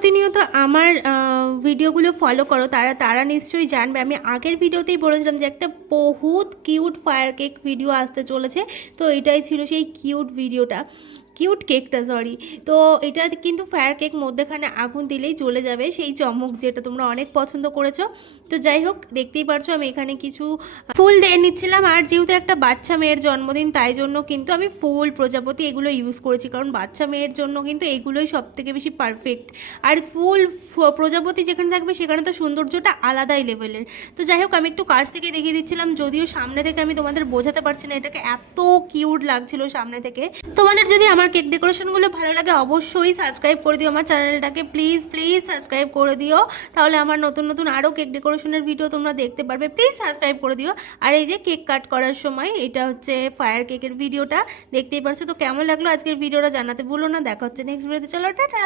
প্রতিনিয়ত আমার ভিডিওগুলো ফলো করো তারা নিশ্চয়ই জানবে। আমি আগের ভিডিওতেই বলেছিলাম যে একটা বহুত কিউট ফায়ার কেক ভিডিও আসতে চলেছে। তো এটাই ছিল সেই কিউট ভিডিওটা, কিউট কেকটা সরি। তো এটা কিন্তু ফায়ার কেক, মধ্যেখানে আগুন দিলেই জ্বলে যাবে সেই চমক, যেটা তোমরা অনেক পছন্দ করেছো। তো যাই হোক, দেখতেই পারছো আমি এখানে কিছু ফুল দিয়ে নিচ্ছিলাম। আর যেহেতু একটা বাচ্চা মেয়ের জন্মদিন, তাই জন্য কিন্তু আমি ফুল, প্রজাপতি এগুলো ইউজ করেছি, কারণ বাচ্চা মেয়ের জন্য কিন্তু এগুলোই সব থেকে বেশি পারফেক্ট। আর ফুল, প্রজাপতি যেখানে থাকবে সেখানে তো সৌন্দর্যটা আলাদাই লেভেলের। তো যাই হোক, আমি একটু কাছ থেকে দেখিয়ে দিচ্ছিলাম, যদিও সামনে থেকে আমি তোমাদের বোঝাতে পারছি না এটাকে, এত কিউট লাগছিল সামনে থেকে। তোমাদের যদি আমার কেক ডেকোরেশনগুলো ভালো লাগে অবশ্যই সাবস্ক্রাইব করে দিও আমার চ্যানেলটাকে, প্লিজ প্লিজ সাবস্ক্রাইব করে দিও, তাহলে আমার নতুন নতুন আরও কেক ডেকোরেশনের ভিডিও তোমরা দেখতে পারবে। প্লিজ সাবস্ক্রাইব করে দিও। আর এই যে কেক কাট করার সময়, এটা হচ্ছে ফায়ার কেকের ভিডিওটা, দেখতেই পারছো। তো কেমন লাগলো আজকের ভিডিওটা জানাতে ভুলো না। দেখা হচ্ছে নেক্সট ভিডিওতে, চলো টাটা।